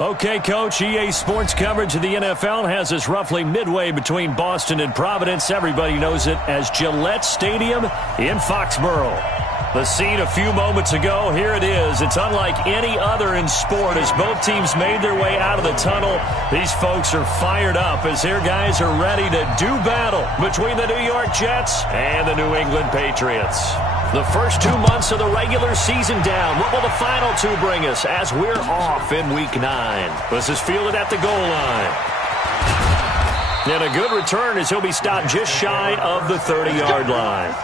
Okay, Coach, EA Sports coverage of the NFL has us roughly midway between Boston and Providence. Everybody knows it as Gillette Stadium in Foxborough. The scene a few moments ago, here it is. It's unlike any other in sport as both teams made their way out of the tunnel. These folks are fired up as their guys are ready to do battle between the New York Jets and the New England Patriots. The first 2 months of the regular season down. What will the final two bring us as we're off in Week 9? This is fielded at the goal line. And a good return as he'll be stopped just shy of the 30-yard line.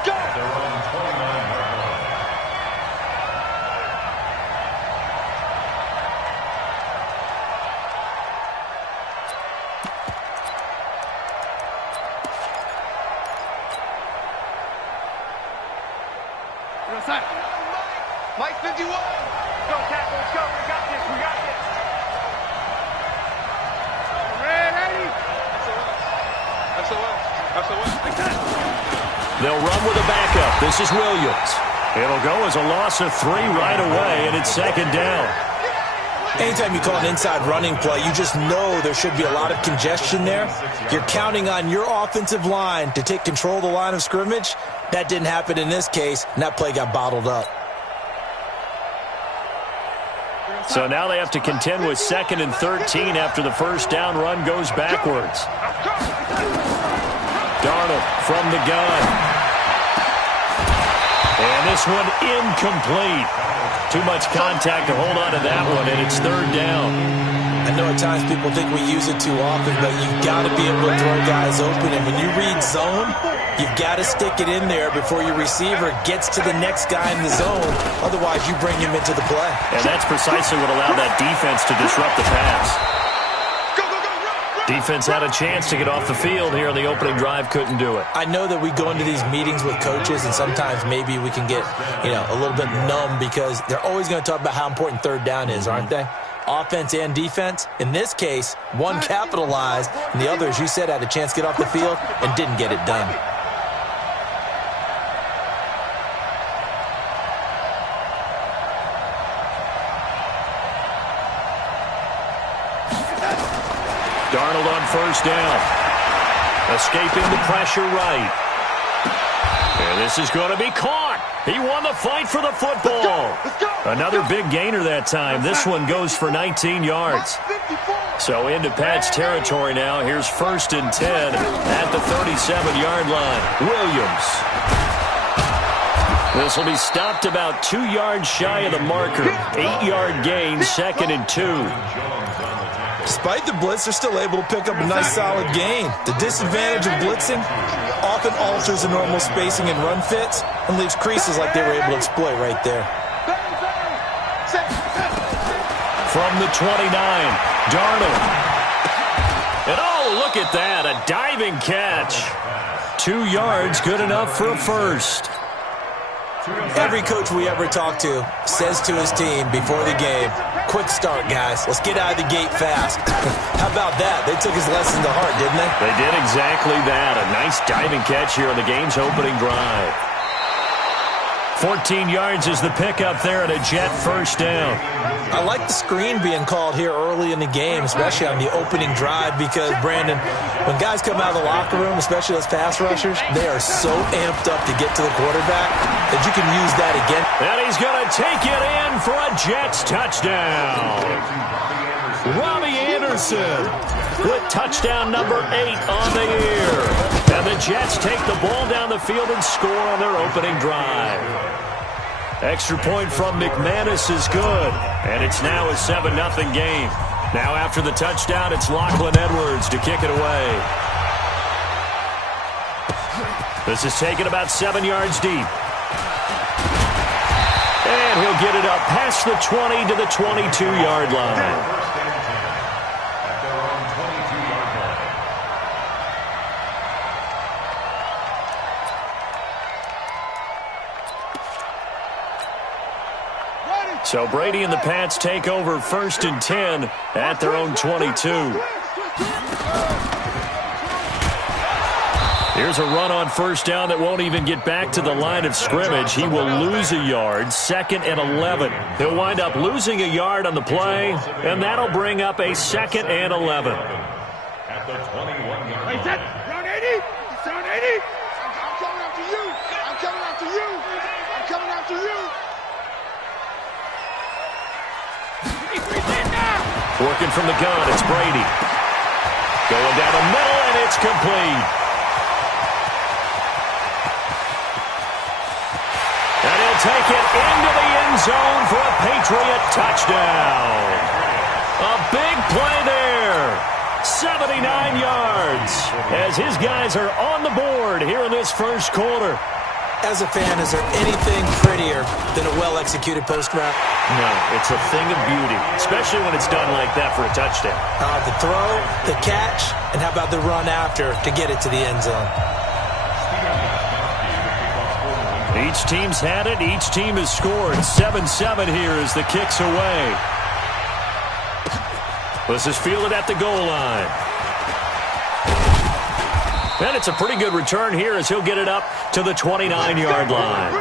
Mike 51. Go, tackle. Let's go. We got this. We got this. Ready? SOS. They'll run with a backup. This is Williams. It'll go as a loss of 3 right away, and it's second down. Anytime you call an inside running play, you just know there should be a lot of congestion there. You're counting on your offensive line to take control of the line of scrimmage. That didn't happen in this case, and that play got bottled up. So now they have to contend with 2nd and 13 after the first down run goes backwards. Darnold from the gun. And this one incomplete. Too much contact to hold on to that one, and it's 3rd down. I know at times people think we use it too often, but you've got to be able to throw guys open. And when you read zone, you've got to stick it in there before your receiver gets to the next guy in the zone. Otherwise, you bring him into the play. And that's precisely what allowed that defense to disrupt the pass. Defense had a chance to get off the field here on the opening drive, couldn't do it. I know that we go into these meetings with coaches, and sometimes maybe we can get, a little bit numb because they're always going to talk about how important 3rd down is, aren't they? Offense and defense. In this case, one capitalized, and the other, as you said, had a chance to get off the field and didn't get it done. Darnold on first down. Escaping the pressure right. And this is going to be caught. He won the fight for the football. Another big gainer that time. This one goes for 19 yards. So into Pat's territory now. Here's 1st and 10 at the 37-yard line. Williams. This will be stopped about 2 yards shy of the marker. 8-yard gain, 2nd and 2. Despite the blitz, they're still able to pick up a nice solid gain. The disadvantage of blitzing often alters the normal spacing and run fits and leaves creases like they were able to exploit right there. From the 29, Darnold. And oh, look at that, a diving catch. 2 yards, good enough for a first. Every coach we ever talk to says to his team before the game, quick start, guys. Let's get out of the gate fast. How about that? They took his lesson to heart, didn't they? They did exactly that. A nice diving catch here on the game's opening drive. 14 yards is the pickup there at a Jet first down. I like the screen being called here early in the game, especially on the opening drive, because, Brandon, when guys come out of the locker room, especially those pass rushers, they are so amped up to get to the quarterback that you can use that again. And he's going to take it in for a Jets touchdown. Robbie Anderson with touchdown number 8 on the year. And the Jets take the ball down the field and score on their opening drive. Extra point from McManus is good, and it's now a 7-0 game. Now after the touchdown, it's Lachlan Edwards to kick it away. This is taken about 7 yards deep. And he'll get it up past the 20 to the 22-yard line. So Brady and the Pats take over 1st and 10 at their own 22. Here's a run on first down that won't even get back to the line of scrimmage. He will lose a yard, 2nd and 11. He'll wind up losing a yard on the play, and that'll bring up a 2nd and 11. At the 21-yard line. Round 80. It's round 80. I'm coming after you. I'm coming after you. I'm coming after you. Working from the gun, it's Brady. Going down the middle, and it's complete. And he'll take it into the end zone for a Patriot touchdown. A big play there. 79 yards as his guys are on the board here in this first quarter. As a fan, is there anything prettier than a well-executed post route? No, it's a thing of beauty, especially when it's done like that for a touchdown. The throw, the catch, and how about the run after to get it to the end zone? Each team's had it. Each team has scored. 7-7 here as the kick's away. This is fielded at the goal line. And it's a pretty good return here as he'll get it up to the 29-yard line.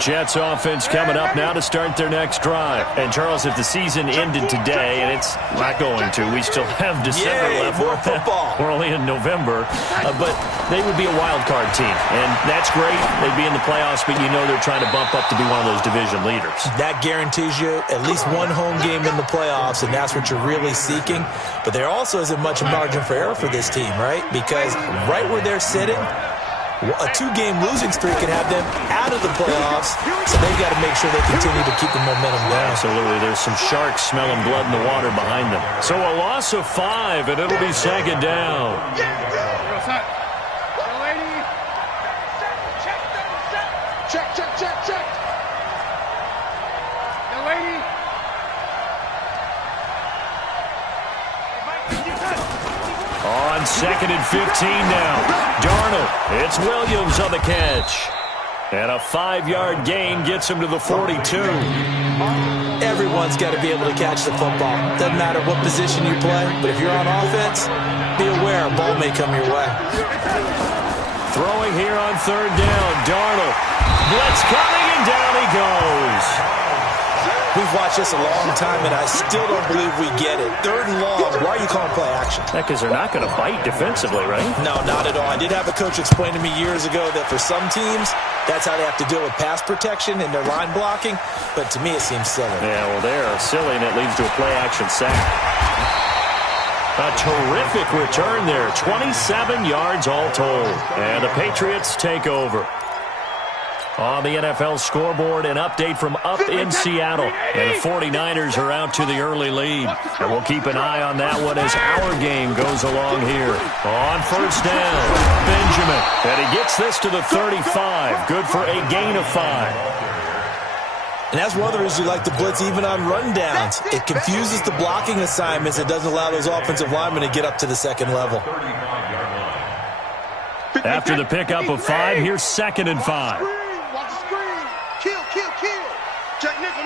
Jets offense coming up now to start their next drive. And, Charles, if the season ended today, and it's not going to, we still have December left. More football. We're only in November. But they would be a wild card team. And that's great. They'd be in the playoffs, but you know they're trying to bump up to be one of those division leaders. That guarantees you at least one home game in the playoffs, and that's what you're really seeking. But there also isn't much margin for error for this team, right? Because right where they're sitting, a 2-game losing streak could have them out of the playoffs, so they've got to make sure they continue to keep the momentum going. Absolutely. There's some sharks smelling blood in the water behind them. So a loss of 5, and it'll be 2nd down. Check. Now, lady. On 2nd and 15 now. Darnold. It's Williams on the catch. And a 5-yard gain gets him to the 42. Everyone's got to be able to catch the football. Doesn't matter what position you play, but if you're on offense, be aware a ball may come your way. Throwing here on 3rd down. Darnold. Blitz coming, and down he goes. We've watched this a long time, and I still don't believe we get it. 3rd and long, why are you calling play action? Yeah, because they're not going to bite defensively, right? No, not at all. I did have a coach explain to me years ago that for some teams, that's how they have to deal with pass protection and their line blocking. But to me, it seems silly. Yeah, well, they're silly, and it leads to a play action sack. A terrific return there. 27 yards all told. And the Patriots take over. On the NFL scoreboard, an update from up in Seattle. And the 49ers are out to the early lead. And we'll keep an eye on that one as our game goes along here. On 1st down, Benjamin. And he gets this to the 35. Good for a gain of 5. And that's one of the reasons you like to blitz even on rundowns. It confuses the blocking assignments. It doesn't allow those offensive linemen to get up to the 2nd level. After the pickup of 5, here's 2nd and 5. Watch the screen. Kill. Check nickel.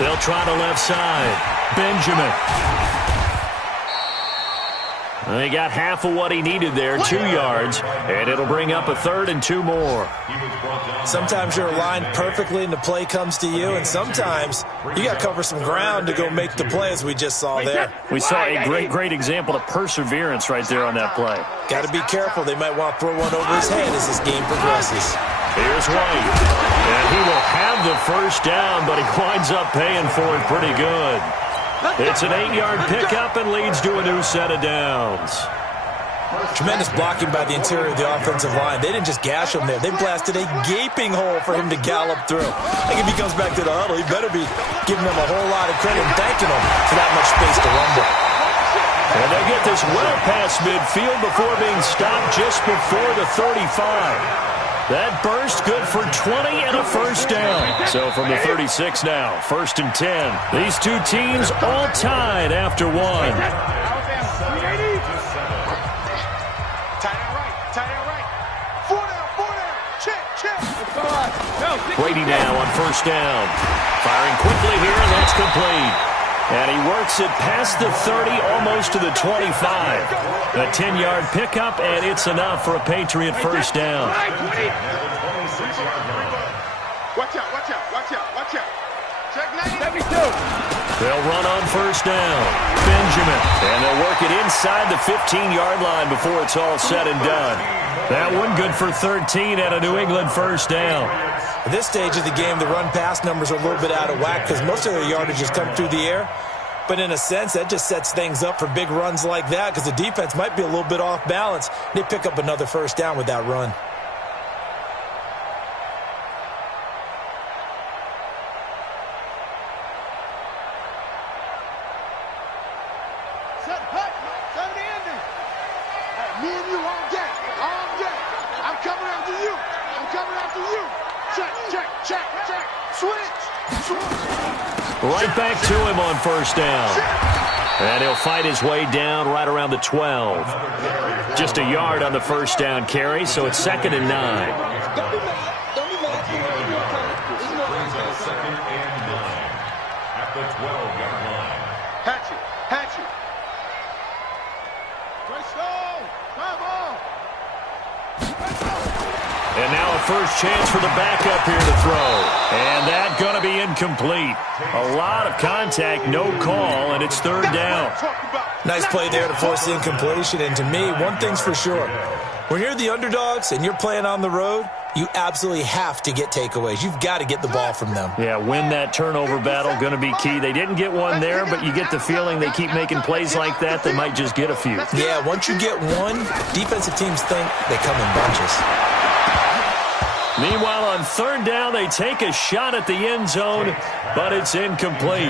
They'll try to left side. Benjamin. He got half of what he needed there, 2 yards, and it'll bring up a 3rd and 2 more. Sometimes you're aligned perfectly and the play comes to you, and sometimes you got to cover some ground to go make the play, as we just saw there. We saw a great example of perseverance right there on that play. Got to be careful. They might want to throw one over his head as this game progresses. Here's White, and he will have the 1st down, but he winds up paying for it pretty good. It's an 8-yard pickup and leads to a new set of downs. Tremendous blocking by the interior of the offensive line. They didn't just gash him there. They blasted a gaping hole for him to gallop through. I think if he comes back to the huddle, he better be giving them a whole lot of credit and thanking them for that much space to rumble. And they get this well past midfield before being stopped just before the 35. That burst good for 20 and a 1st down. So from the 36 now, 1st and 10. These two teams all tied after 1. Tight end right. 4 down. Check. Brady now on 1st down. Firing quickly here, and that's complete. And he works it past the 30, almost to the 25. A 10-yard pickup, and it's enough for a Patriot first down. Watch out, watch out, watch out, watch out. Check 92. They'll run on first down. Benjamin. And they'll work it inside the 15-yard line before it's all said and done. That one good for 13 at a New England first down. At this stage of the game, the run-pass numbers are a little bit out of whack because most of their yardage has come through the air. But in a sense, that just sets things up for big runs like that because the defense might be a little bit off balance. They pick up another first down with that run. Me and you all day, all day. I'm coming after you. I'm coming after you. Check, check, check, check. Switch, switch. Right back to him on first down. And he'll fight his way down right around the 12. Just a yard on the first down carry, so it's 2nd and 9. Don't be mad. Don't be mad. Second and 9 at the 12-yard line. Hatchet, hatchet. Touchdown. Come on. And now a first chance for the backup here to throw. And that going to be incomplete. A lot of contact, no call, and it's 3rd down. Nice play there to force the incompletion. And to me, one thing's for sure. When you're the underdogs and you're playing on the road, you absolutely have to get takeaways. You've got to get the ball from them. Yeah, win that turnover battle, going to be key. They didn't get one there, but you get the feeling they keep making plays like that, they might just get a few. Yeah, once you get one, defensive teams think they come in bunches. Meanwhile, on 3rd down, they take a shot at the end zone, but it's incomplete.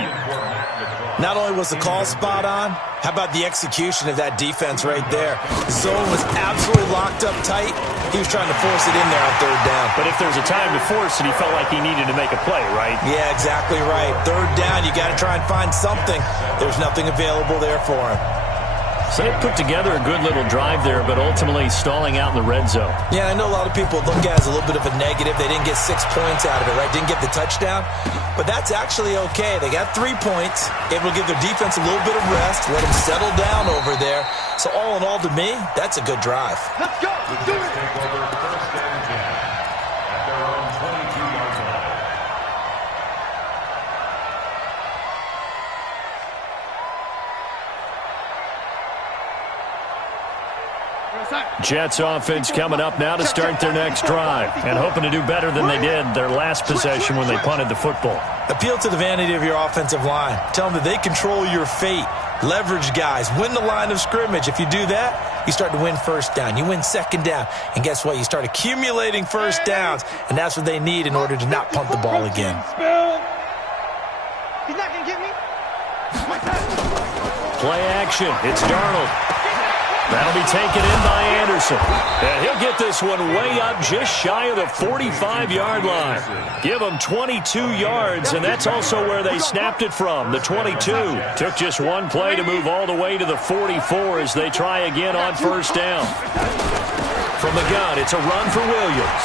Not only was the call spot on, how about the execution of that defense right there? The zone was absolutely locked up tight. He was trying to force it in there on 3rd down. But if there's a time to force it, he felt like he needed to make a play, right? Yeah, exactly right. 3rd down, you got to try and find something. There's nothing available there for him. So they put together a good little drive there, but ultimately stalling out in the red zone. Yeah, I know a lot of people look at it as a little bit of a negative. They didn't get 6 points out of it, right? Didn't get the touchdown. But that's actually okay. They got 3 points. It will give their defense a little bit of rest, let them settle down over there. So all in all, to me, that's a good drive. Let's go. Do it. Take over 1st and 10 at their own 22-yard line. Jets offense coming up now to start their next drive and hoping to do better than they did their last possession when they punted the football. Appeal to the vanity of your offensive line. Tell them that they control your fate. Leverage guys. Win the line of scrimmage. If you do that, you start to win first down. You win 2nd down. And guess what? You start accumulating first downs. And that's what they need in order to not punt the ball again. He's not going to get me. Play action. It's Darnold. That'll be taken in by Anderson. And he'll get this one way up just shy of the 45-yard line. Give him 22 yards, and that's also where they snapped it from, the 22. Took just one play to move all the way to the 44 as they try again on first down. From the gun, it's a run for Williams.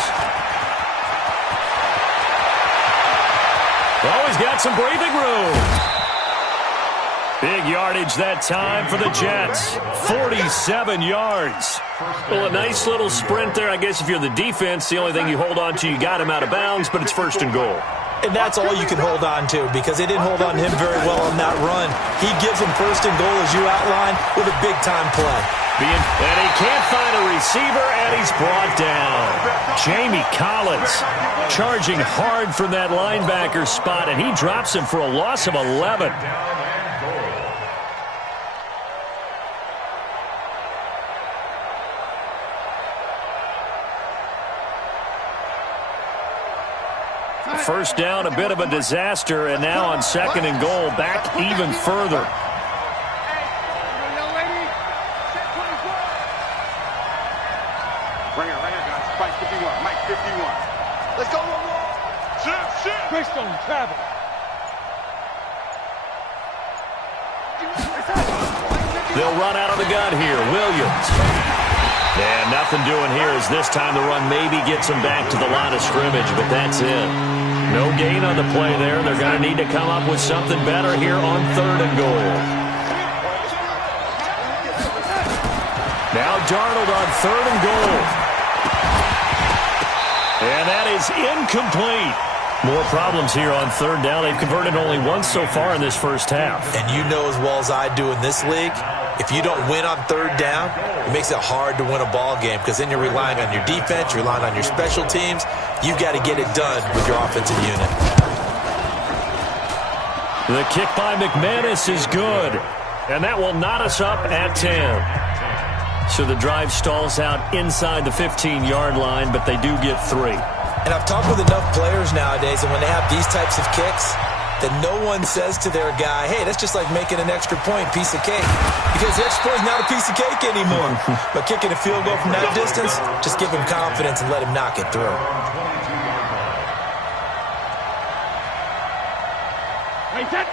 Always got some breathing room. Big yardage that time for the Jets. 47 yards. Well, a nice little sprint there. I guess if you're the defense, the only thing you hold on to, you got him out of bounds, but it's 1st and goal. And that's all you can hold on to because they didn't hold on to him very well on that run. He gives them 1st and goal, as you outlined, with a big-time play. And he can't find a receiver, and he's brought down. Jamie Collins charging hard from that linebacker spot, and he drops him for a loss of 11. First down, a bit of a disaster, and now on 2nd and goal, back even further. Right here, guys. Spike 51, Mike 51. Let's go, one more. Shit. Greystone, travel. They'll run out of the gun here. Williams. And nothing doing here as this time the run maybe gets him back to the line of scrimmage, but that's it. No gain on the play there. They're going to need to come up with something better here on 3rd and goal. Now Darnold on 3rd and goal. And that is incomplete. More problems here on 3rd down. They've converted only once so far in this first half. And you know as well as I do in this league, if you don't win on 3rd down, it makes it hard to win a ball game because then you're relying on your defense, you're relying on your special teams. You've got to get it done with your offensive unit. The kick by McManus is good. And that will knot us up at 10. So the drive stalls out inside the 15-yard line, but they do get 3. And I've talked with enough players nowadays, and when they have these types of kicks, that no one says to their guy, hey, that's just like making an extra point, piece of cake. Because the extra point is not a piece of cake anymore. But kicking a field goal from that distance, just give him confidence and let him knock it through.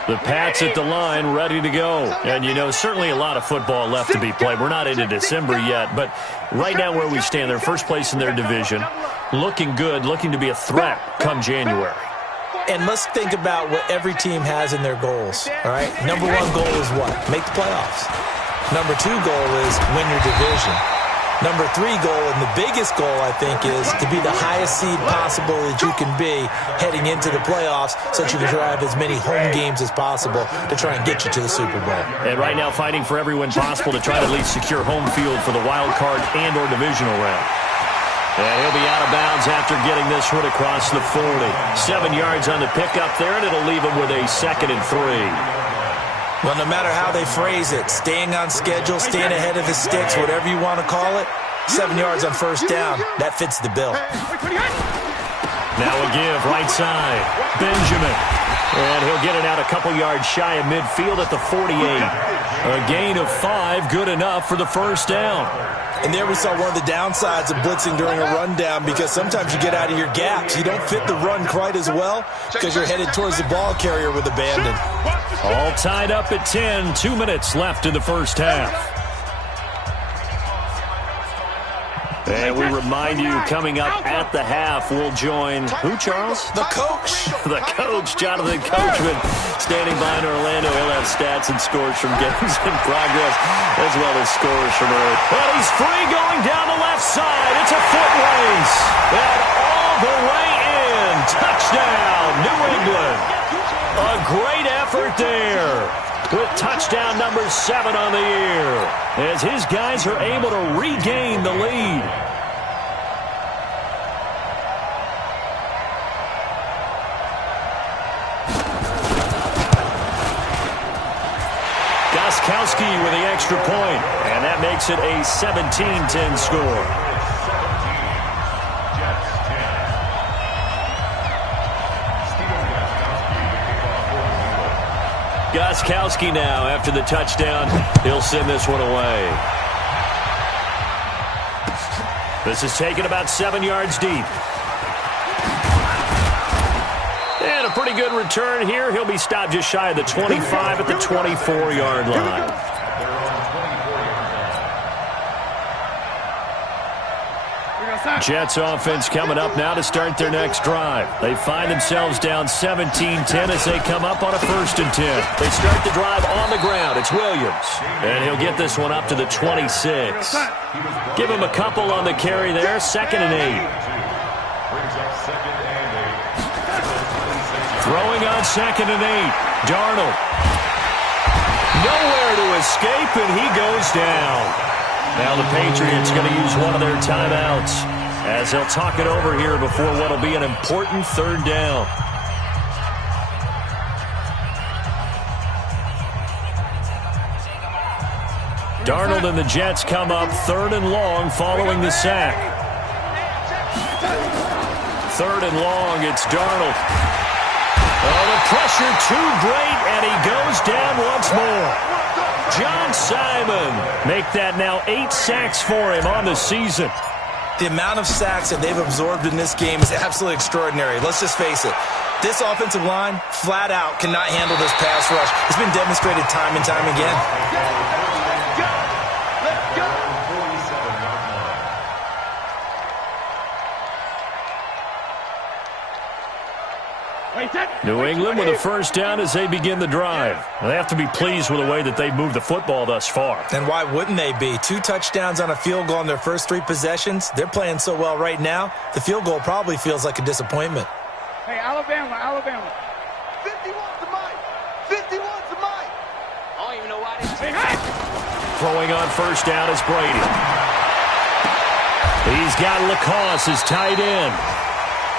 The Pats at the line, ready to go. And, you know, certainly a lot of football left to be played. We're not into December yet, but right now where we stand, they're first place in their division, looking good, looking to be a threat come January. And let's think about what every team has in their goals, all right? Number 1 goal is what? Make the playoffs. Number 2 goal is win your division. Number 3 goal, and the biggest goal, I think, is to be the highest seed possible that you can be heading into the playoffs so that you can drive as many home games as possible to try and get you to the Super Bowl. And right now fighting for every win possible to try to at least secure home field for the wild card and or divisional round. And he'll be out of bounds after getting this one across the 40. 7 yards on the pickup there, and it'll leave him with a 2nd and 3. Well, no matter how they phrase it, staying on schedule, staying ahead of the sticks, whatever you want to call it, 7 yards on 1st down, that fits the bill. Now a give, right side, Benjamin. And he'll get it out a couple yards shy of midfield at the 48. A gain of 5, good enough for the 1st down. And there we saw one of the downsides of blitzing during a rundown because sometimes you get out of your gaps. You don't fit the run quite as well because you're headed towards the ball carrier with abandon. All tied up at 10, 2 minutes left in the first half. And we remind you, coming up at the half, we'll join, who, Charles? The coach. The coach, Jonathan Coachman, standing by in Orlando. He'll have stats and scores from games in progress, as well as scores from earth. But he's free going down the left side. It's a foot race. And all the way in. Touchdown, New England. A great effort there, with touchdown number 7 on the year, as his guys are able to regain the lead. Gostkowski with the extra point, and that makes it a 17-10 score. Gostkowski now, after the touchdown, he'll send this one away. This is taken about 7 yards deep. And a pretty good return here. He'll be stopped just shy of the 25 at the 24-yard line. Jets offense coming up now to start their next drive. They find themselves down 17-10 as they come up on a 1st and 10. They start the drive on the ground. It's Williams. And he'll get this one up to the 26. Give him a couple on the carry there. 2nd and 8. Throwing on 2nd and 8. Darnold. Nowhere to escape, and he goes down. Now the Patriots going to use one of their timeouts as they'll talk it over here before what will be an important 3rd down. Darnold and the Jets come up 3rd and long following the sack. 3rd and long, it's Darnold. Oh, the pressure too great, and he goes down once more. John Simon make that now 8 sacks for him on the season. The amount of sacks that they've absorbed in this game is absolutely extraordinary. Let's just face it. This offensive line, flat out, cannot handle this pass rush. It's been demonstrated time and time again. New England with a first down as they begin the drive. They have to be pleased with the way that they've moved the football thus far. And why wouldn't they be? 2 touchdowns on a field goal in their first 3 possessions. They're playing so well right now, the field goal probably feels like a disappointment. Hey, Alabama. 51's the mic. 51's the mic. I don't even know why they say hey. Throwing on first down is Brady. He's got Lacoste as tight end.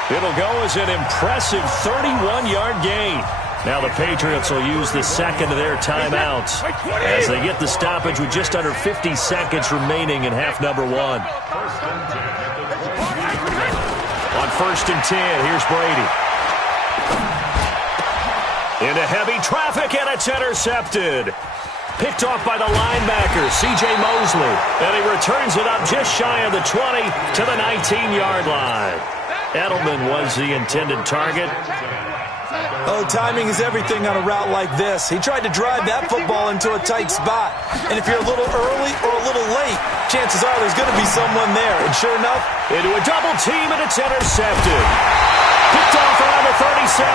It'll go as an impressive 31-yard gain. Now the Patriots will use the second of their timeouts as they get the stoppage with just under 50 seconds remaining in half number 1. On first and 10, here's Brady. Into heavy traffic, and it's intercepted. Picked off by the linebacker, C.J. Mosley. And he returns it up just shy of the 20 to the 19-yard line. Edelman was the intended target. Oh, timing is everything on a route like this. He tried to drive that football into a tight spot. And if you're a little early or a little late, chances are there's going to be someone there. And sure enough, into a double team, and it's intercepted. Picked off around the 37.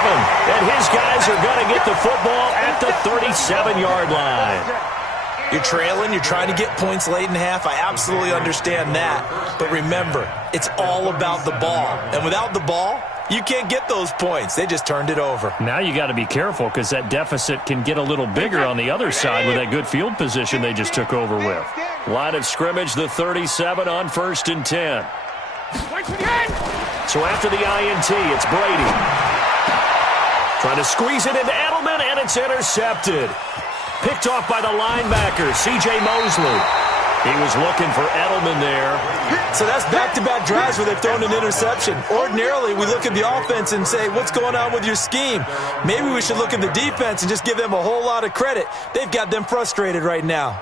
And his guys are going to get the football at the 37-yard line. You're trailing, you're trying to get points late in half. I absolutely understand that. But remember, it's all about the ball. And without the ball, you can't get those points. They just turned it over. Now you got to be careful because that deficit can get a little bigger on the other side with that good field position they just took over with. Line of scrimmage, the 37 on first and 10. So after the INT, it's Brady. Trying to squeeze it into Edelman, and it's intercepted. Picked off by the linebacker, C.J. Mosley. He was looking for Edelman there. So that's back-to-back drives where they've thrown an interception. Ordinarily, we look at the offense and say, what's going on with your scheme? Maybe we should look at the defense and just give them a whole lot of credit. They've got them frustrated right now.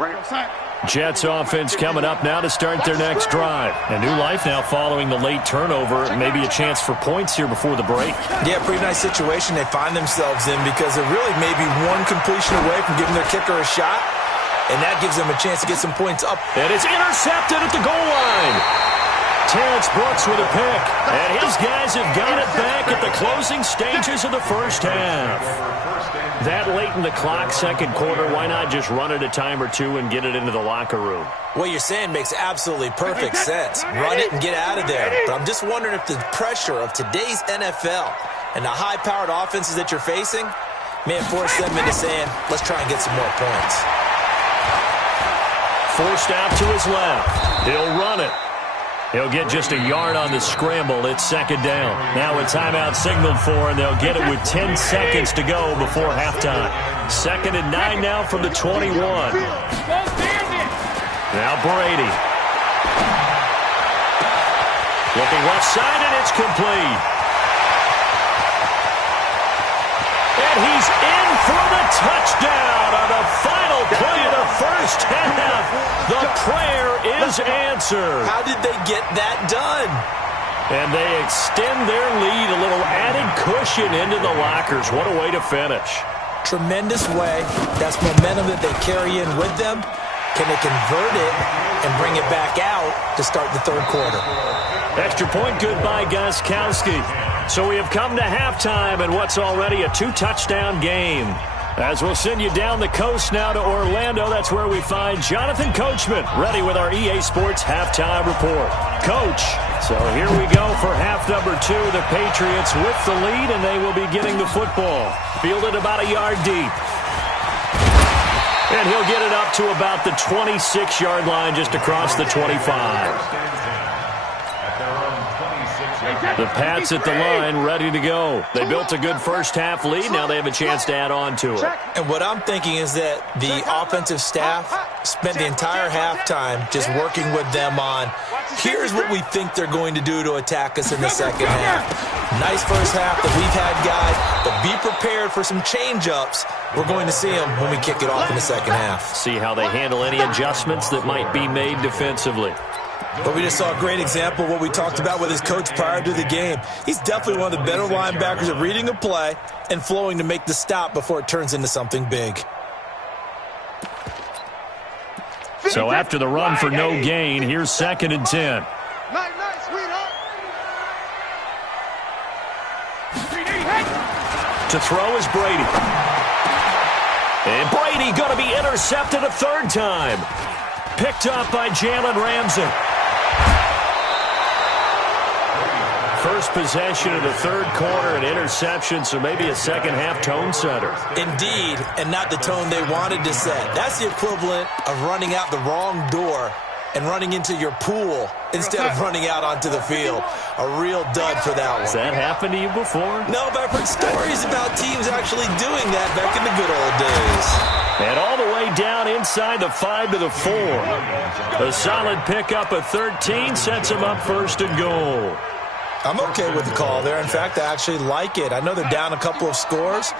Jets offense coming up now to start their next drive. A new life now following the late turnover. Maybe a chance for points here before the break. Yeah, pretty nice situation they find themselves in because they're really maybe one completion away from giving their kicker a shot. And that gives them a chance to get some points up. And it's intercepted at the goal line. Terrence Brooks with a pick. And his guys have got it back at the closing stages of the first half. That late in the clock, second quarter, why not just run it a time or two and get it into the locker room? What you're saying makes absolutely perfect sense. Run it and get out of there. But I'm just wondering if the pressure of today's NFL and the high-powered offenses that you're facing may have forced them into saying, let's try and get some more points. Forced out to his left. He'll run it. He'll get just a yard on the scramble. It's second down. Now a timeout signaled for, and they'll get it with 10 seconds to go before halftime. Second and 9 now from the 21. Now Brady. Looking left side, and it's complete. And he's in for the touchdown on the final play of the first half. The prayer is answered. How did they get that done? And they extend their lead, a little added cushion into the lockers. What a way to finish. Tremendous way. That's momentum that they carry in with them. Can they convert it and bring it back out to start the third quarter? Extra point good by Gostkowski. So we have come to halftime in what's already a 2-touchdown game. As we'll send you down the coast now to Orlando, that's where we find Jonathan Coachman ready with our EA Sports Halftime Report. Coach, so here we go for half number 2. The Patriots with the lead, and they will be getting the football. Fielded about a yard deep. And he'll get it up to about the 26-yard line just across the 25. The Pats at the line, ready to go. They built a good first-half lead. Now they have a chance to add on to it. And what I'm thinking is that the offensive staff spent the entire halftime just working with them on, here's what we think they're going to do to attack us in the second half. Nice first half that we've had, guys, but be prepared for some change-ups. We're going to see them when we kick it off in the second half. See how they handle any adjustments that might be made defensively. But we just saw a great example of what we talked about with his coach prior to the game. He's definitely one of the better linebackers at reading a play and flowing to make the stop before it turns into something big. So after the run for no gain, here's second and 10. Nice, sweetheart. To throw is Brady. And Brady going to be intercepted a third time. Picked up by Jalen Ramsey. First possession of the third quarter, an interception, so maybe a second-half tone setter. Indeed, and not the tone they wanted to set. That's the equivalent of running out the wrong door and running into your pool instead of running out onto the field. A real dud for that one. Has that happened to you before? No, but I've heard stories about teams actually doing that back in the good old days. And all the way down inside the 5 to the 4. A solid pickup of 13 sets them up first and goal. I'm okay with the call there. In fact, I actually like it. I know they're down a couple of scores,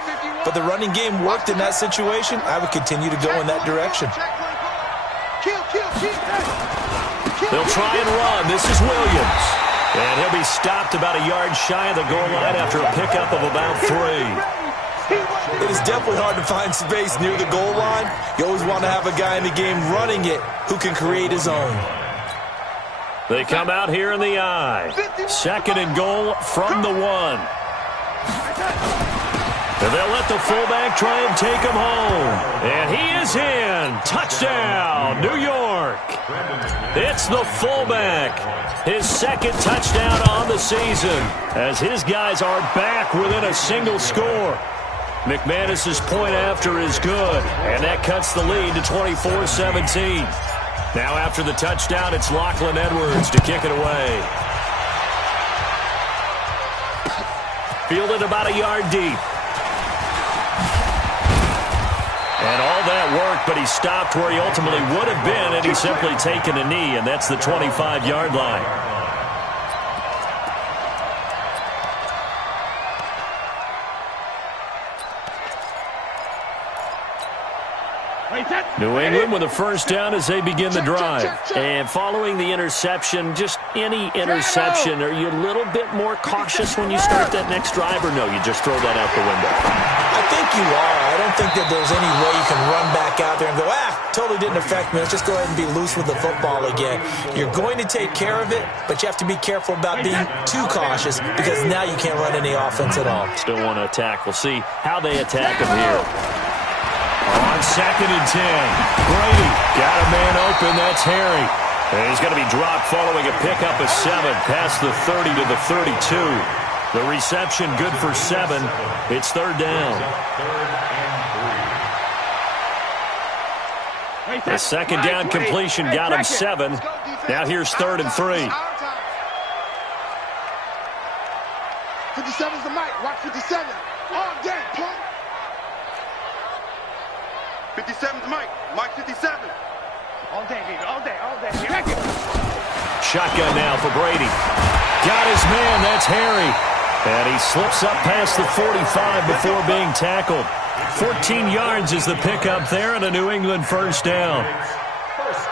but the running game worked in that situation. I would continue to go in that direction. They'll try and run. This is Williams. And he'll be stopped about a yard shy of the goal line after a pickup of about 3. It is definitely hard to find space near the goal line. You always want to have a guy in the game running it who can create his own. They come out here in the I. Second and goal from the 1. And they'll let the fullback try and take him home. And he is in. Touchdown, New York. It's the fullback. His second touchdown on the season as his guys are back within a single score. McManus's point after is good, and that cuts the lead to 24-17. Now after the touchdown, it's Lachlan Edwards to kick it away. Fielded about a yard deep. And all that work, but he stopped where he ultimately would have been, and he's simply taken a knee, and that's the 25-yard line. New England with a first down as they begin the drive. And following the interception, just any interception, are you a little bit more cautious when you start that next drive, or no, you just throw that out the window? I think you are. I don't think that there's any way you can run back out there and go, totally didn't affect me. Let's just go ahead and be loose with the football again. You're going to take care of it, but you have to be careful about being too cautious because now you can't run any offense at all. Still want to attack. We'll see how they attack him here. On second and 10, Brady got a man open. That's Harry. And he's going to be dropped following a pickup of 7 past the 30 to the 32. The reception good for 7. It's third down. The second down completion got him 7. Now here's third and 3. 57's the mic. Watch 57. All day, punk. 57's Mike. Mike 57. All day, baby. All day. All day. Shotgun now for Brady. Got his man. That's Harry. And he slips up past the 45 before being tackled. 14 yards is the pickup there and a New England first down.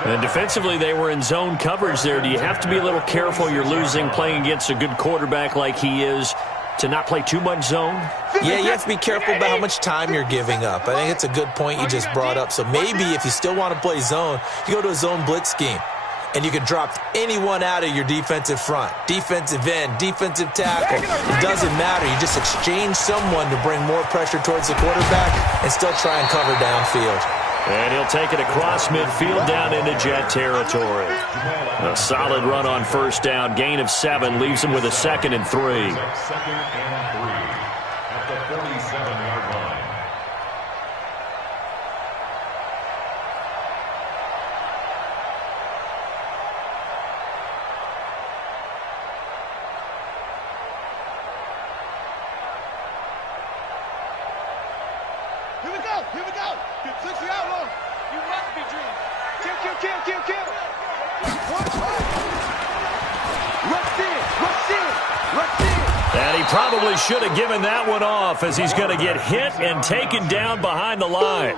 And defensively, they were in zone coverage there. Do you have to be a little careful? You're losing playing against a good quarterback like he is to not play too much zone? Yeah, you have to be careful about how much time you're giving up. I think it's a good point you just brought up. So maybe if you still want to play zone, you go to a zone blitz scheme. And you can drop anyone out of your defensive front. Defensive end, defensive tackle. It doesn't matter. You just exchange someone to bring more pressure towards the quarterback and still try and cover downfield. And he'll take it across midfield down into Jet territory. A solid run on first down. Gain of 7 leaves him with a second and 3. Second and 3 at the 47-yard line. Here we go. Here we go. 6 out long. You must be dreaming. Kill. Rush in. And he probably should have given that one off as he's going to get hit and taken down behind the line.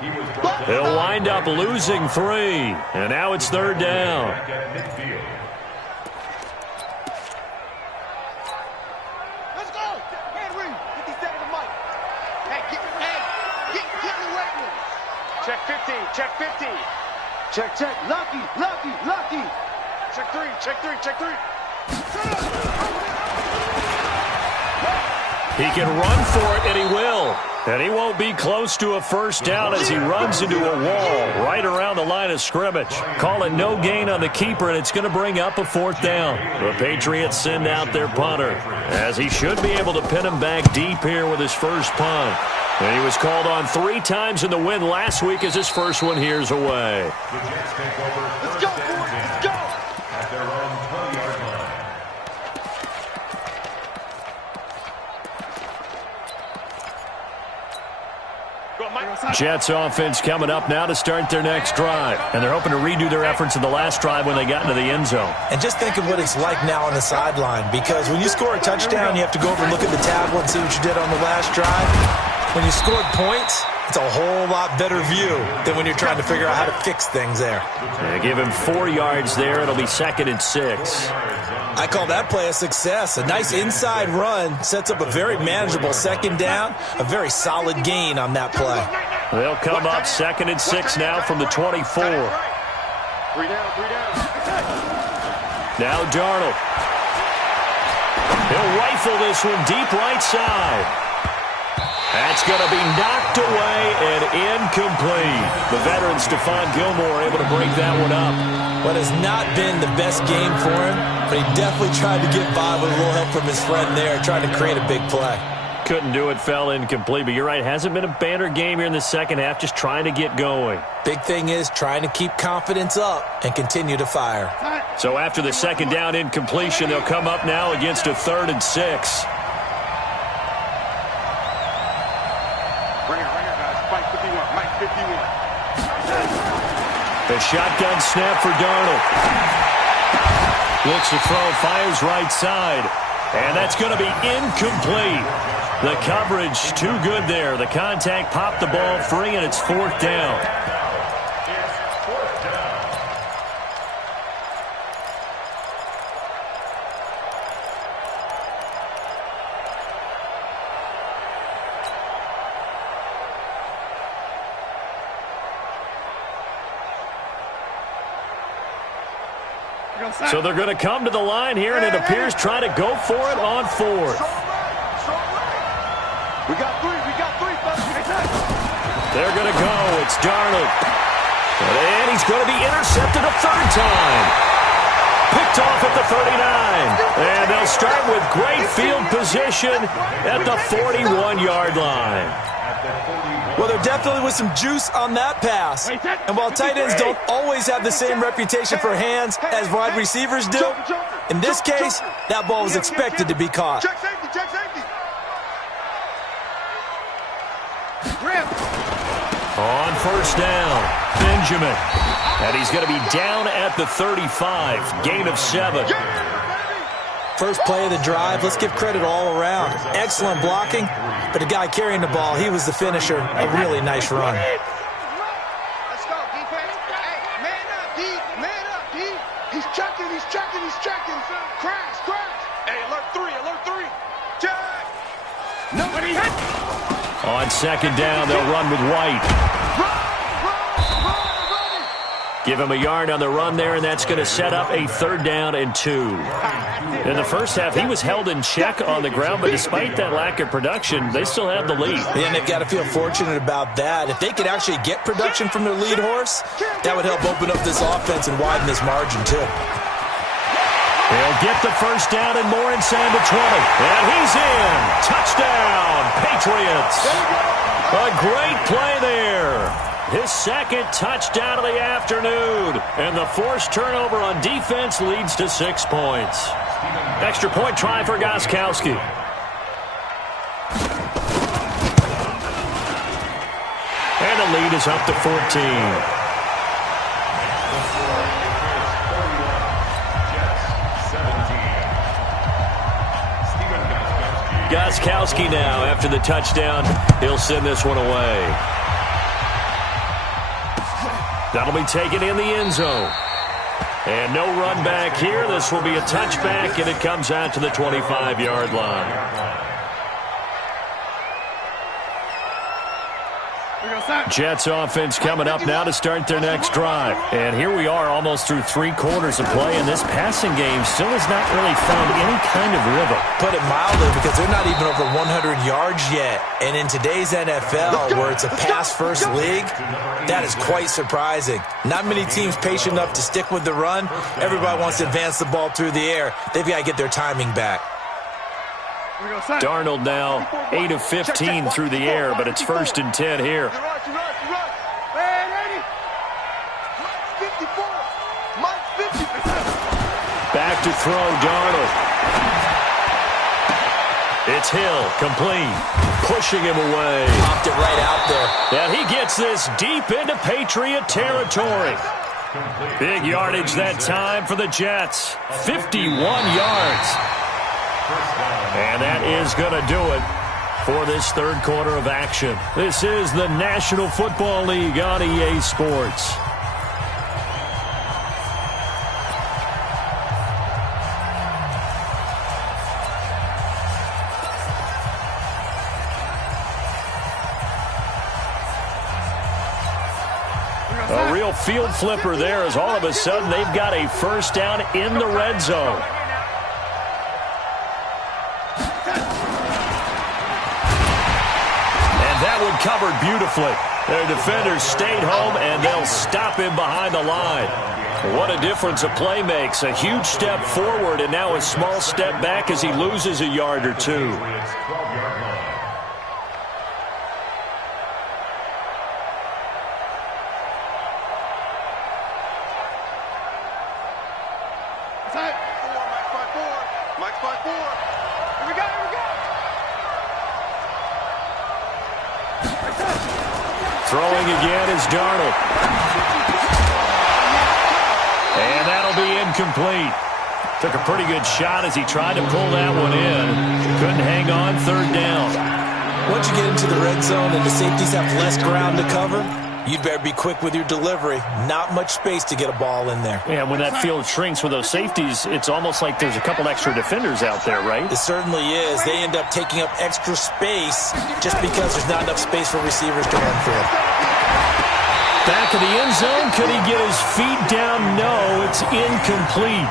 He'll wind up losing 3. And now it's third down. Let's go. Henry. 57 to Mike. Hey, get away with it. Check 50. Check. Lucky. Check 3. He can run for it, and he will. And he won't be close to a first down as he runs into a wall right around the line of scrimmage. Call it no gain on the keeper, and it's going to bring up a fourth down. The Patriots send out their punter, as he should be able to pin him back deep here with his first punt. And he was called on 3 times in the win last week as his first one here's away. The Jets take over. Let's go, boys. Let's go. At their own 20-yard line. Jets offense coming up now to start their next drive. And they're hoping to redo their efforts in the last drive when they got into the end zone. And just think of what it's like now on the sideline, because when you score a touchdown, you have to go over and look at the tablet and see what you did on the last drive. When you scored points, it's a whole lot better view than when you're trying to figure out how to fix things there. Yeah, give him 4 yards there. It'll be 2nd and 6. I call that play a success. A nice inside run sets up a very manageable second down, a very solid gain on that play. They'll come up 2nd and 6 now from the 24. 3 down, 3 down. Now Darnold. He'll rifle this one deep right side. That's going to be knocked away and incomplete. The veteran Stephon Gilmore able to break that one up. What has not been the best game for him, but he definitely tried to get by with a little help from his friend there, trying to create a big play. Couldn't do it, fell incomplete. But you're right, hasn't been a banner game here in the second half, just trying to get going. Big thing is trying to keep confidence up and continue to fire. So after the second down incompletion, they'll come up now against a 3rd and 6. Right here, guys. Mike 51. Mike 51. The shotgun snap for Darnold. Looks to throw, fires right side. And that's going to be incomplete. The coverage too good there. The contact popped the ball free, and it's 4th down. So they're going to come to the line here, and it appears trying to go for it on 4th. We got 3. We got 3, fellas. They're going to go. It's Darnold. And he's going to be intercepted a 3rd time. Picked off at the 39. And they'll start with great field position at the 41-yard line. Well, there definitely was some juice on that pass. And while tight ends don't always have the same reputation for hands as wide receivers do, in this case, that ball was expected to be caught. Check safety. Check safety. On 1st down, Benjamin. And he's going to be down at the 35. Gain of 7. First play of the drive, let's give credit all around. Excellent blocking, but the guy carrying the ball, he was the finisher. A really nice run. Let's go, defense. Hey, man up, D. Man up, D. He's checking. He's checking. He's checking. Crash, crash. Hey, alert 3. Alert 3. Check. Nobody hit. On 2nd down, they'll run with White. Give him a yard on the run there, and that's going to set up a 3rd down and 2. In the first half, he was held in check on the ground, but despite that lack of production, they still have the lead. And they've got to feel fortunate about that. If they could actually get production from their lead horse, that would help open up this offense and widen this margin, too. They'll get the first down and more inside the 20. And he's in. Touchdown, Patriots. A great play there. His 2nd touchdown of the afternoon. And the forced turnover on defense leads to 6 points. Extra point try for Gostkowski. And the lead is up to 14. Gostkowski now after the touchdown. He'll send this one away. That'll be taken in the end zone. And no run back here. This will be a touchback, and it comes out to the 25-yard line. Jets offense coming up now to start their next drive. And here we are almost through 3 quarters of play, and this passing game still has not really found any kind of rhythm. Put it mildly, because they're not even over 100 yards yet. And in today's NFL, where it's a pass-first league, that is quite surprising. Not many teams patient enough to stick with the run. Everybody wants to advance the ball through the air. They've got to get their timing back. Darnold now 8 of 15 through the air, but it's 1st and 10 here. Back to throw, Darnold. It's Hill, complete, pushing him away. Popped it right out there. And he gets this deep into Patriot territory. Big yardage that time for the Jets. 51 yards. And that is going to do it for this 3rd quarter of action. This is the National Football League on EA Sports. A real field flipper there, as all of a sudden they've got a 1st down in the red zone. Covered beautifully. Their defenders stayed home, and they'll stop him behind the line. What a difference a play makes. A huge step forward and now a small step back as he loses a yard or 2. Throwing again is Darnold. And that'll be incomplete. Took a pretty good shot as he tried to pull that one in. Couldn't hang on, 3rd down. Once you get into the red zone and the safeties have less ground to cover, you'd better be quick with your delivery. Not much space to get a ball in there. Yeah, when that field shrinks with those safeties, it's almost like there's a couple extra defenders out there, right? It certainly is. They end up taking up extra space just because there's not enough space for receivers to run through. Back of the end zone. Could he get his feet down? No, it's incomplete.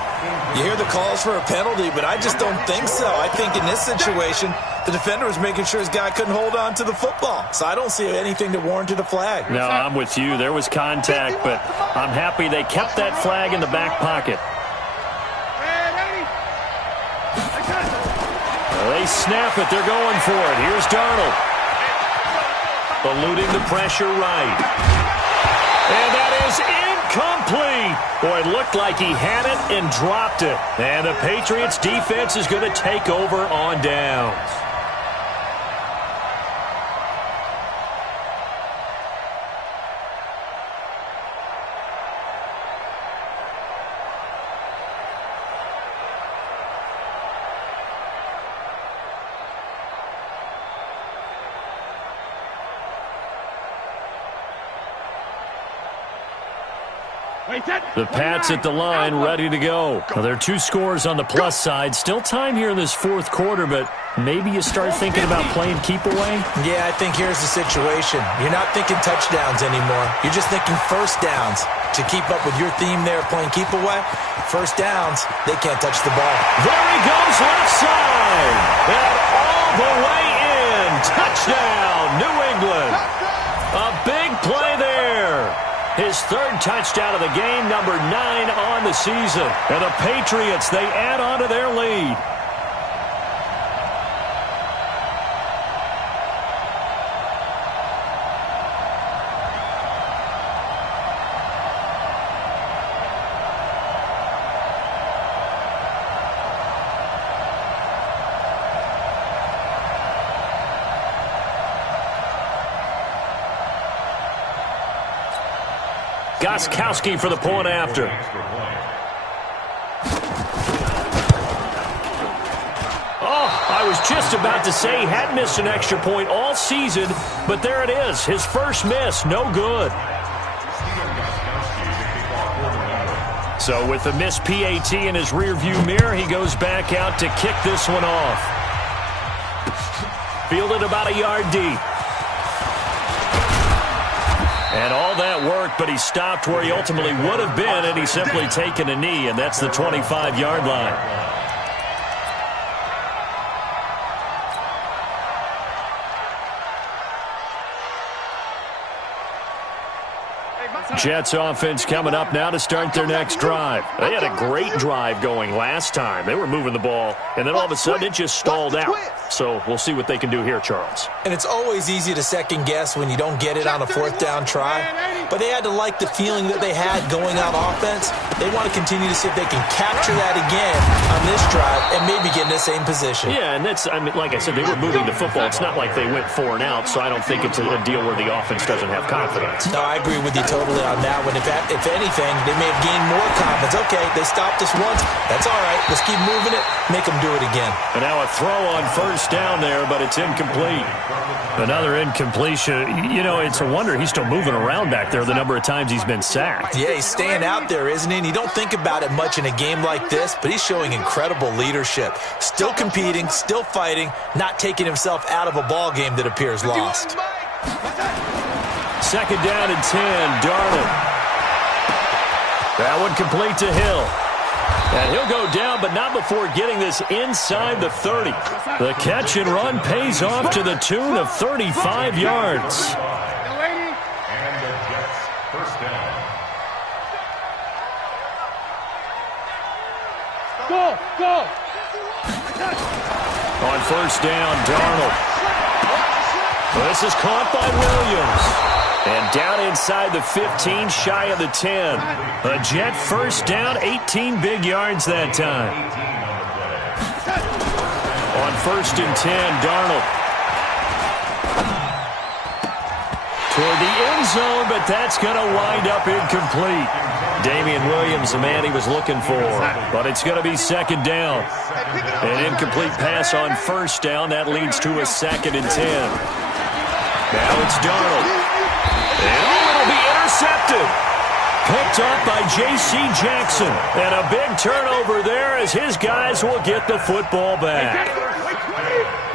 You hear the calls for a penalty, but I just don't think so. I think in this situation, the defender was making sure his guy couldn't hold on to the football. So I don't see anything that warranted a flag. No, I'm with you. There was contact, but I'm happy they kept that flag in the back pocket. Well, they snap it. They're going for it. Here's Darnold. Eluding the pressure right. And that is incomplete. Boy, it looked like he had it and dropped it. And the Patriots defense is going to take over on downs. The Pats at the line, ready to go. Well, there are 2 scores on the plus side. Still time here in this 4th quarter, but maybe you start thinking about playing keep away? Yeah, I think here's the situation. You're not thinking touchdowns anymore. You're just thinking 1st downs. To keep up with your theme there, playing keep away, 1st downs, they can't touch the ball. There he goes, left side. And all the way in. Touchdown, New England. A big play there. His 3rd touchdown of the game, number 9 on the season. And the Patriots, they add on to their lead. Gostkowski for the point after. Oh, I was just about to say he had missed an extra point all season, but there it is. His first miss, no good. So with the missed PAT in his rearview mirror, he goes back out to kick this one off. Fielded about a yard deep. And all that work, but he stopped where he ultimately would have been, and he's simply taken a knee, and that's the 25-yard line. Jets offense coming up now to start their next drive. They had a great drive going last time. They were moving the ball, and then all of a sudden it just stalled out. So we'll see what they can do here, Charles. And it's always easy to second guess when you don't get it on a fourth down try. But they had to like the feeling that they had going on offense. They want to continue to see if they can capture that again on this drive and maybe get in the same position. Yeah, and that's, I mean, like I said, they were moving the football. It's not like they went 4 and out, so I don't think it's a deal where the offense doesn't have confidence. No, I agree with you totally on that one. If anything, they may have gained more confidence. Okay, they stopped us once. That's all right. Let's keep moving it. Make them do it again. And now a throw on first down there, but it's incomplete. Another incompletion. You know, it's a wonder he's still moving around back there the number of times he's been sacked. Yeah, he's staying out there, isn't he? And you don't think about it much in a game like this, but he's showing incredible leadership. Still competing, still fighting, not taking himself out of a ball game that appears lost. Second down and 10, Darnold. That one complete to Hill. And he'll go down, but not before getting this inside the 30. The catch and run pays off to the tune of 35 yards. And the Jets first down. Go! On first down, Darnold. This is caught by Williams. And down inside the 15, shy of the 10. A Jet first down, 18 big yards that time. On first and 10, Darnold. Toward the end zone, but that's going to wind up incomplete. Damian Williams, the man he was looking for. But it's going to be second down. An incomplete pass on first down. That leads to a second and 10. Now it's Darnold. And it'll be intercepted. Picked up by J.C. Jackson. And a big turnover there as his guys will get the football back.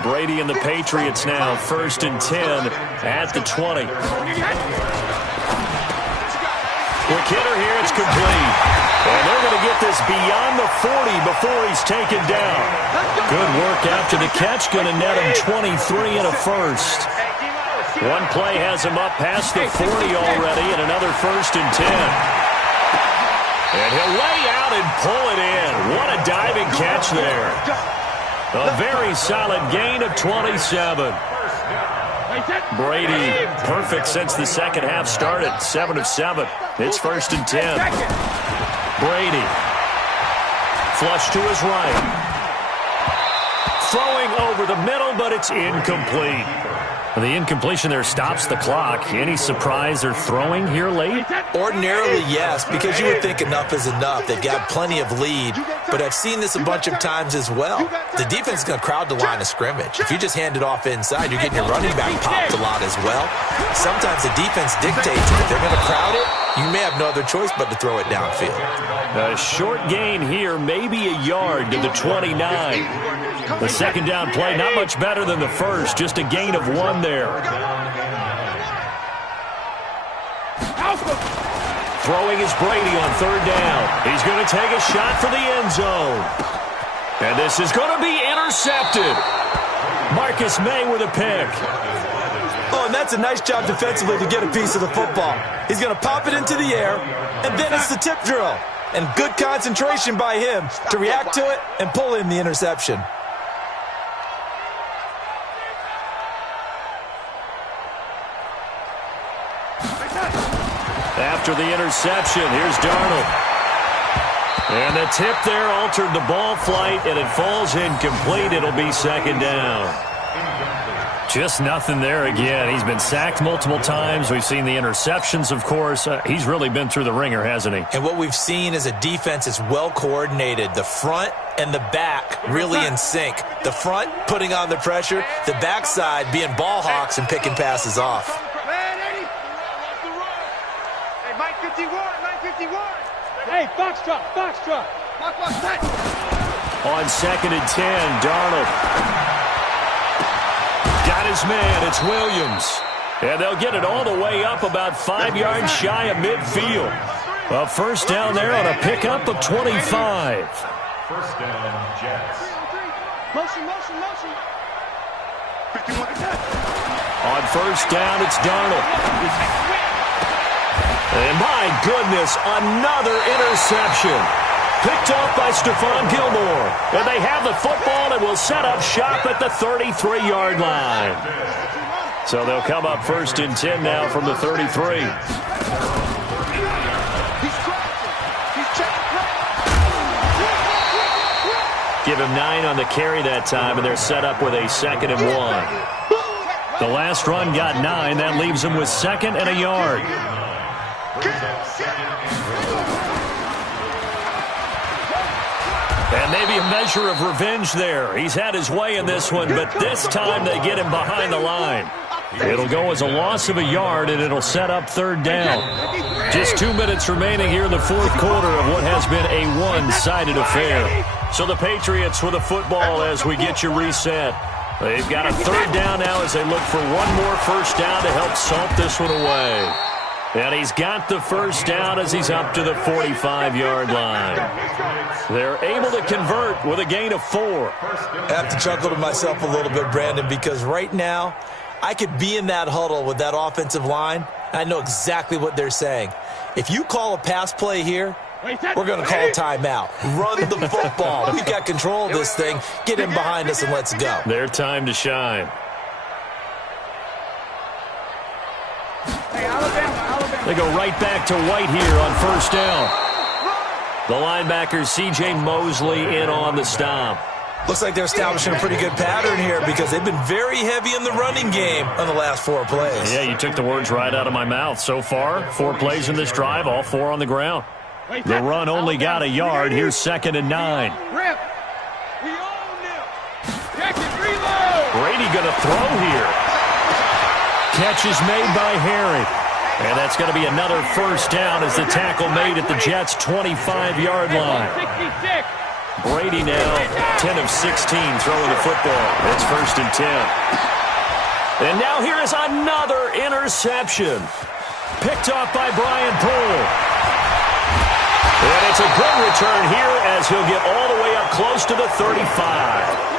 Brady and the Patriots now first and 10 at the 20. Quick hitter here, it's complete. And they're going to get this beyond the 40 before he's taken down. Good work after the catch, going to net him 23 and a first. One play has him up past the 40 already, and another first and 10. And he'll lay out and pull it in. What a diving catch there. A very solid gain of 27. Brady, perfect since the second half started. 7 of 7. It's first and 10. Brady. Flush to his right. Throwing over the middle, but it's incomplete. The incompletion there stops the clock. Any surprise they're throwing here late? Ordinarily, yes, because you would think enough is enough. They've got plenty of lead, but I've seen this a bunch of times as well. The defense is going to crowd the line of scrimmage. If you just hand it off inside, you're getting your running back popped a lot as well. Sometimes the defense dictates it. If they're going to crowd it, you may have no other choice but to throw it downfield. A short gain here, maybe a yard to the 29. The second down play, not much better than the first, just a gain of 1 there. Throwing is Brady on third down. He's going to take a shot for the end zone. And this is going to be intercepted. Marcus May with a pick. Oh, and that's a nice job defensively to get a piece of the football. He's going to pop it into the air, and then it's the tip drill. And good concentration by him to react to it and pull in the interception. After the interception, here's Darnold. And the tip there altered the ball flight, and it falls incomplete. It'll be second down. Just nothing there again. He's been sacked multiple times. We've seen the interceptions, of course. He's really been through the ringer, hasn't he? And what we've seen is a defense is well coordinated. The front and the back really in sync. The front putting on the pressure, the backside being ball hawks and picking passes off. Hey, Mike 51. Hey, Foxtrot. On second and 10, Darnold. Got his man. It's Williams. And they'll get it all the way up about 5 yards shy of midfield. A first down there on a pickup of 25. First down, Jets. Motion, motion, motion. On first down, it's Darnold. And my goodness, another interception. Picked off by Stephon Gilmore. And they have the football and will set up shop at the 33-yard line. So they'll come up first and 10 now from the 33. Give him 9 on the carry that time, and they're set up with a 2nd and 1. The last run got 9. That leaves him with 2nd and a yard. And maybe a measure of revenge there. He's had his way in this one, but this time they get him behind the line. It'll go as a loss of a yard, and it'll set up 3rd down. Just 2 minutes remaining here in the 4th quarter of what has been a one-sided affair. So the Patriots with the football as we get you reset. They've got a 3rd down now as they look for one more first down to help salt this one away. And he's got the first down as he's up to the 45-yard line. They're able to convert with a gain of 4. I have to chuckle to myself a little bit, Brandon, because right now I could be in that huddle with that offensive line. I know exactly what they're saying. If you call a pass play here, we're going to call a timeout. Run the football. We've got control of this thing. Get him behind us and let's go. Their time to shine. They go right back to White here on first down. The linebacker, C.J. Mosley, in on the stop. Looks like they're establishing a pretty good pattern here because they've been very heavy in the running game on the last 4 plays. Yeah, you took the words right out of my mouth. So far, 4 plays in this drive, all 4 on the ground. The run only got a yard. Here's 2nd and 9. Brady going to throw here. Catch is made by Harry. And that's going to be another first down as the tackle made at the Jets' 25-yard line. Brady now 10 of 16 throwing the football. It's 1st and 10. And now here is another interception. Picked off by Brian Poole. And it's a good return here as he'll get all the way up close to the 35.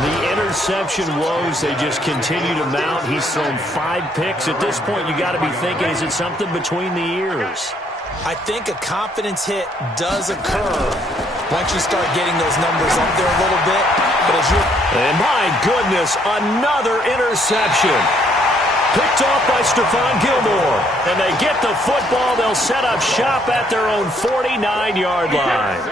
The interception woes, they just continue to mount. He's thrown 5 picks. At this point, you got to be thinking, is it something between the ears? I think a confidence hit does occur once you start getting those numbers up there a little bit. But as and my goodness, another interception. Picked off by Stephon Gilmore. And they get the football. They'll set up shop at their own 49-yard line.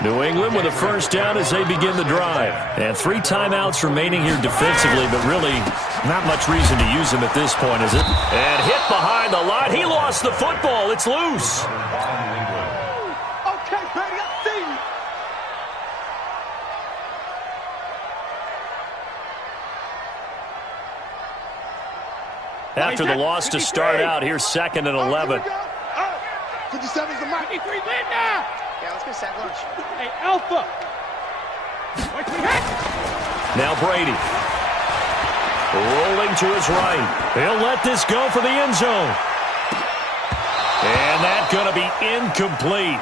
New England with a first down as they begin the drive. And 3 timeouts remaining here defensively, but really not much reason to use them at this point, is it? And hit behind the line. He lost the football. It's loose. Okay, Brady, I see you. After the loss to start out, here's 2nd and 11. 57's the mark. 53 lit now. Yeah, let's go sack lunch. Hey, Alpha. Now Brady. Rolling to his right. He'll let this go for the end zone. And that's going to be incomplete.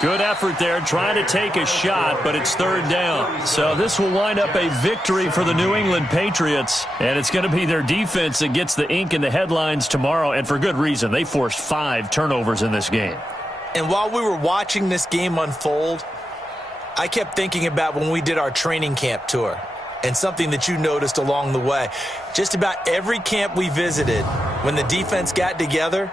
Good effort there, trying to take a shot, but it's 3rd down. So this will wind up a victory for the New England Patriots, and it's going to be their defense that gets the ink in the headlines tomorrow, and for good reason. They forced 5 turnovers in this game. And while we were watching this game unfold, I kept thinking about when we did our training camp tour and something that you noticed along the way. Just about every camp we visited, when the defense got together,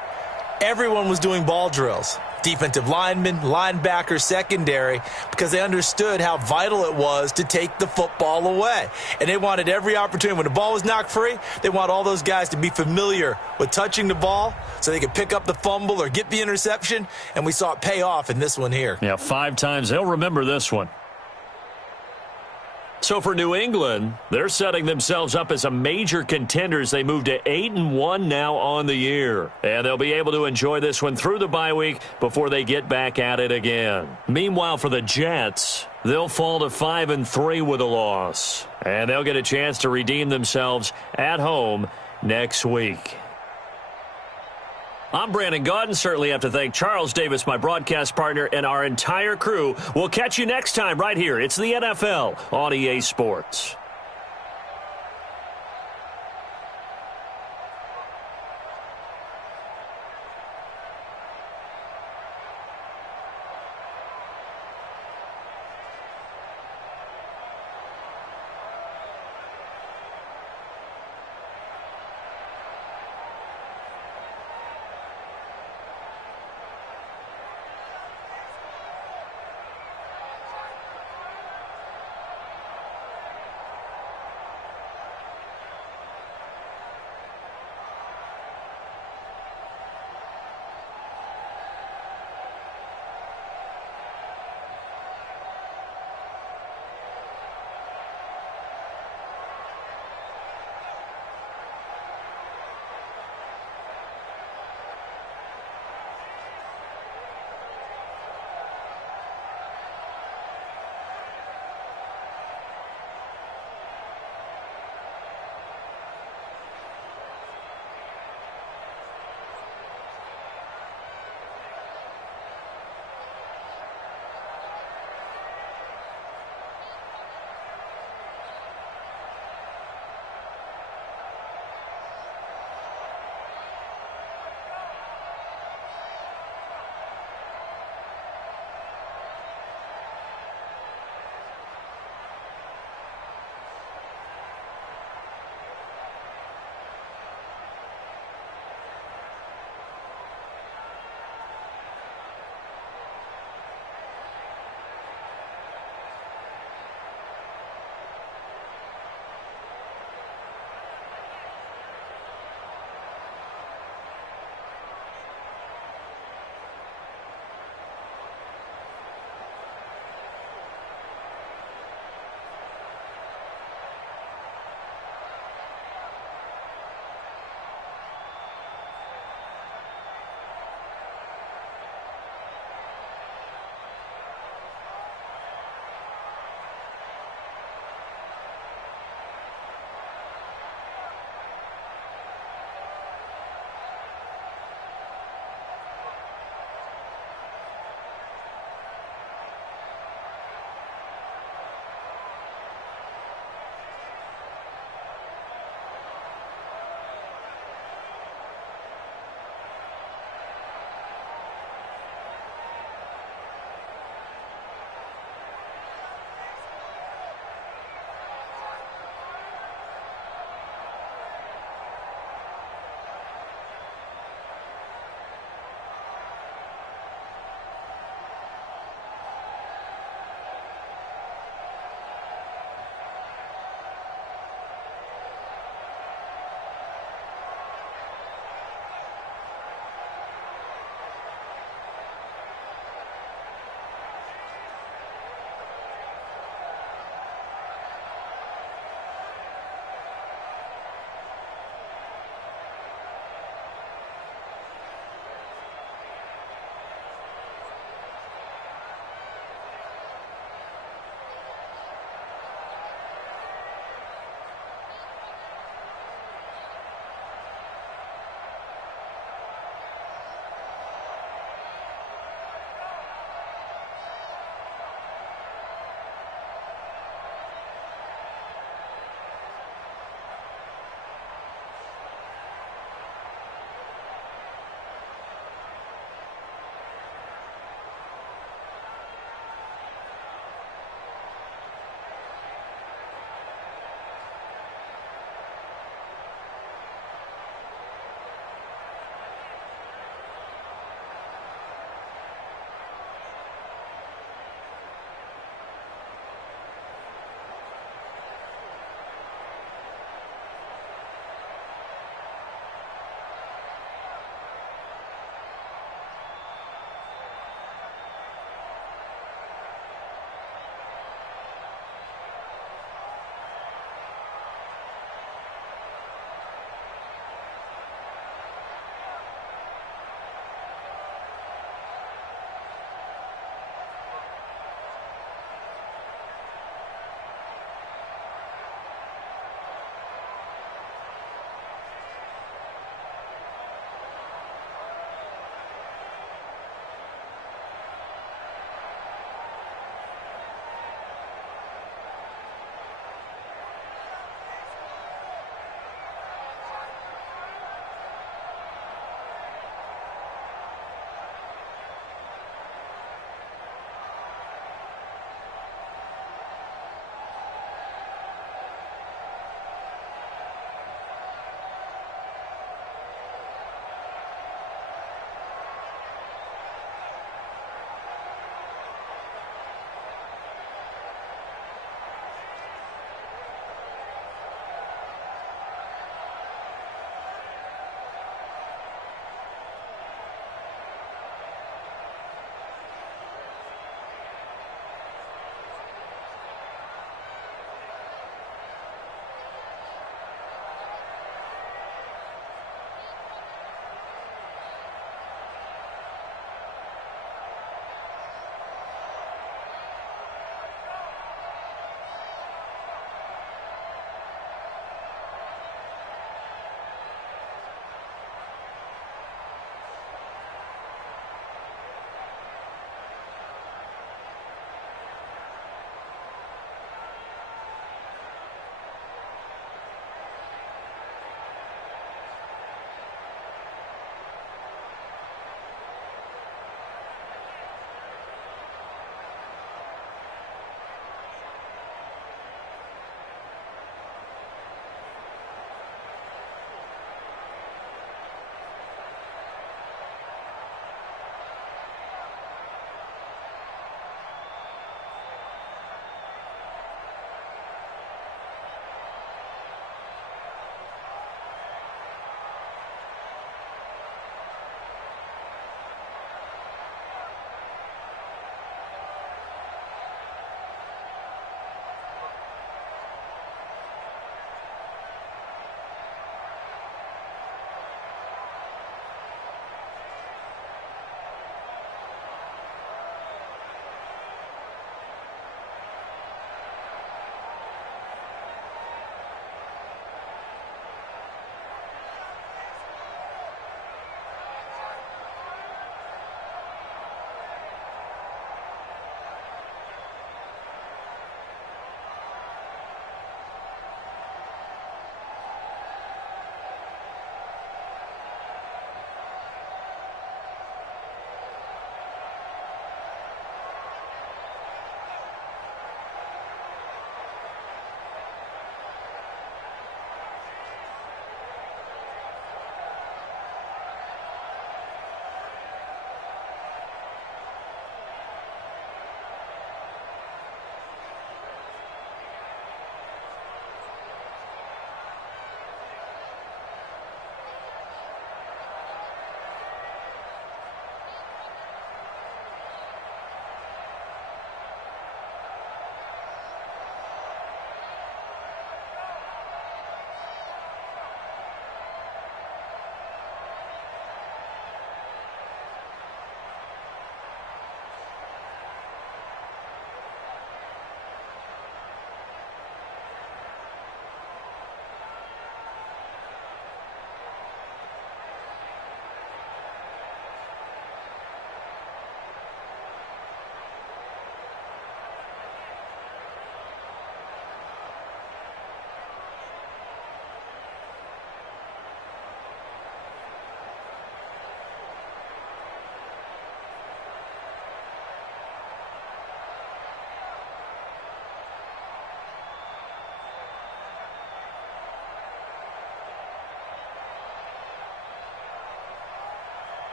everyone was doing ball drills. Defensive linemen, linebackers, secondary, because they understood how vital it was to take the football away. And they wanted every opportunity. When the ball was knocked free, they want all those guys to be familiar with touching the ball so they could pick up the fumble or get the interception. And we saw it pay off in this one here. Yeah, 5 times. They'll remember this one. So for New England, they're setting themselves up as a major contender as they move to 8-1 now on the year. And they'll be able to enjoy this one through the bye week before they get back at it again. Meanwhile, for the Jets, they'll fall to 5-3 with a loss. And they'll get a chance to redeem themselves at home next week. I'm Brandon Gaudin. Certainly have to thank Charles Davis, my broadcast partner, and our entire crew. We'll catch you next time right here. It's the NFL on EA Sports.